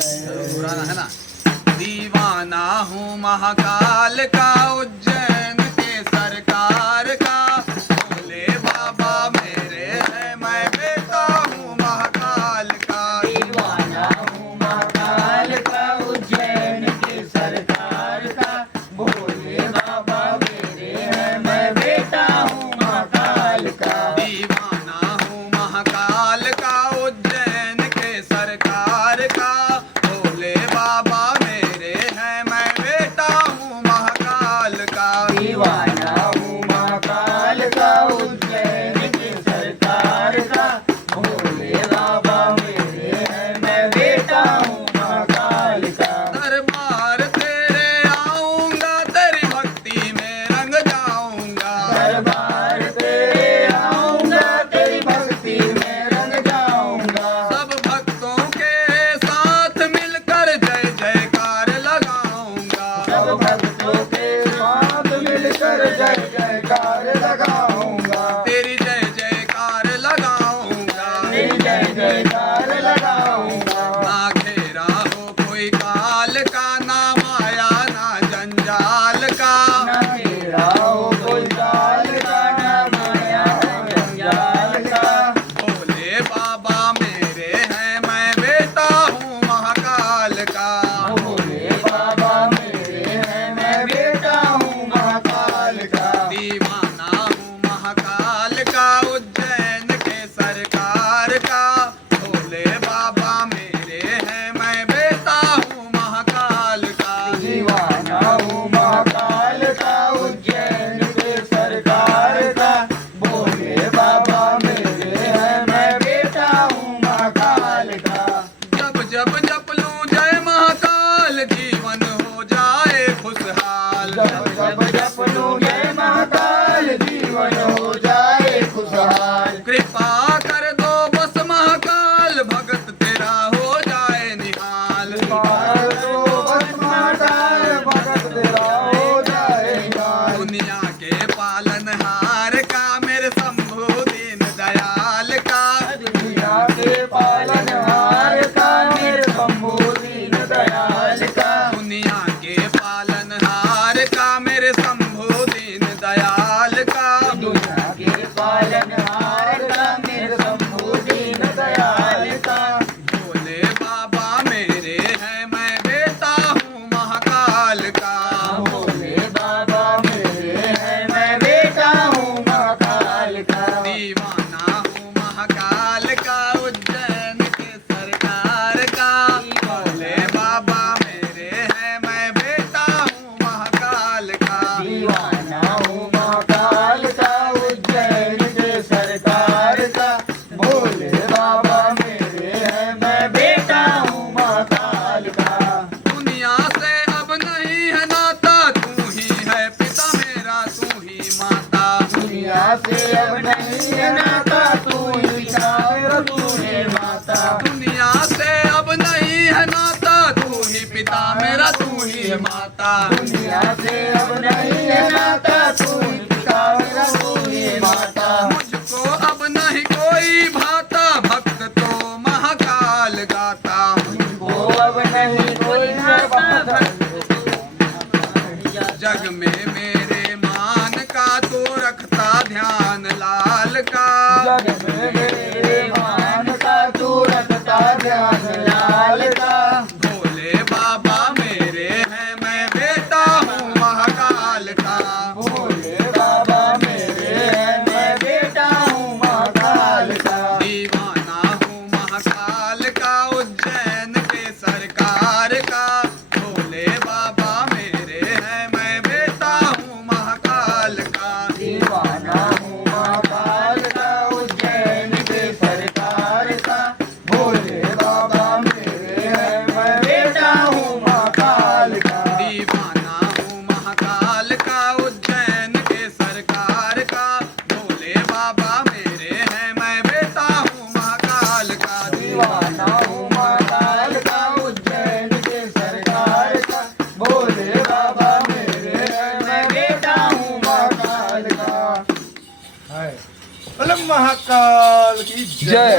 पुराना है ना। दीवाना हूँ महाकाल का, उज्जैन के सरकार का, भोले बाबा मेरे हैं, मैं बेटा हूँ महाकाल का। दीवाना हूँ महाकाल का, उज्जैन के सरकार का, भोले बाबा मेरे हैं, मैं बेटा हूँ महाकाल का। दीवाना हूँ महाकाल का, उज्जैन के सरकार का, भोले बाबा मेरे हैं, मैं बेटा हूँ महाकाल का। दीवाना हूँ महाकाल का, उज्जैन के सरकार का, भोले बाबा मेरे हैं, मैं बेटा हूँ महाकाल का। दरबार तेरे आऊंगा, तेरी भक्ति में रंग जाऊंगा। दरबार तेरे आऊंगा, तेरी भक्ति में रंग जाऊंगा। सब भक्तों के साथ मिलकर जय जयकार लगाऊंगा। सब भक्तों के साथ मिलकर जय जयकार लगाऊंगा। तेरी जय जयकार लगाऊंगा। तेरी जय जयकार लगाऊंगा। ना घेरा हो कोई काल का, ना माया ना जंजाल का। ना घेरा हो कोई काल का, ना माया जंजाल का। भोले बाबा मेरे हैं, मैं बेटा हूँ महाकाल का। भोले बाबा मेरे हैं, मैं बेटा हूँ महाकाल का। दीवाना हूँ महाकाल का, उज्जैन के सरकार का, भोले बाबा मेरे हैं, मैं बेटा हूँ महाकाल का। दीवाना हूँ महाकाल का, उज्जैन के सरकार का, भोले बाबा मेरे हैं, मैं बेटा हूँ महाकाल का। जब जब जप लूं जय महाकाल, जीवन हो जाए खुशहाल। जब जब जप लूं जय महाकाल, जीवन हो जाए खुशहाल। कृपा कर दो बस महाकाल, भगत तेरा हो जाए निहाल। पार दो बस महाकाल, भगत तेरा हो जाएगा। दुनिया के पालनहार का, मेरे शंभु दीन दयाल का। दुनिया के पालनहार का, मेरे शंभु दीन दयाल का। दुनिया के पालनहार का, मेरे शंभु दीन दयाल का। दुनिया के पालनहार का, मेरे शंभु दीन दयाल का। भोले बाबा मेरे हैं, मैं बेटा हूँ महाकाल का। भोले बाबा मेरे हैं, मैं बेटा हूँ महाकाल का। दीवाना हूँ महाकाल का, उज्जैन के सरकार का, भोले बाबा मेरे हैं, मैं बेटा हूँ महाकाल का। दीवाना हूँ महाकाल का, उज्जैन के सरकार का, भोले बाबा मेरे हैं, मैं बेटा हूँ महाकाल का। दुनिया से अब नहीं है नाता, तू ही है पिता मेरा, तू ही माता। दुनिया से अब नहीं है नाता, तू ही पिता मेरा, तू ही माता। दुनिया से अब नहीं है नाता, तू ही पिता मेरा, तू ही माता। दुनिया से अब नहीं है नाता, तू ही पिता मेरा, तू ही माता। मुझको अब नहीं कोई भाता, भक्त तो महाकाल गाता। वो अब नहीं कोई नाता, जग में मेरे मान का, तो रखता ध्यान लाल का। जग में मेरे मान का, तू रखता ध्यान लाल का। भोले बाबा मेरे हैं, मैं बेटा हूँ महाकाल का। भोले बाबा मेरे हैं, मैं बेटा हूँ महाकाल का। दीवाना हूँ महाकाल का, उज्जैन के सरकार का, भोले बाबा मेरे हैं, मैं बेटा हूँ महाकाल का। दीवाना हूँ महाकाल का, उज्जैन के सरकार का, भोले बाबा मेरे हैं, मैं बेटा हूँ महाकाल का। दीवाना हूँ महाकाल का, उज्जैन के सरकार का, भोले बाबा मेरे हैं, मैं बेटा हूँ महाकाल का। दीवाना हूँ महाकाल का, उज्जैन के सरकार का, भोले बाबा मेरे हैं, मैं बेटा हूँ महाकाल का। महाकाल की जय।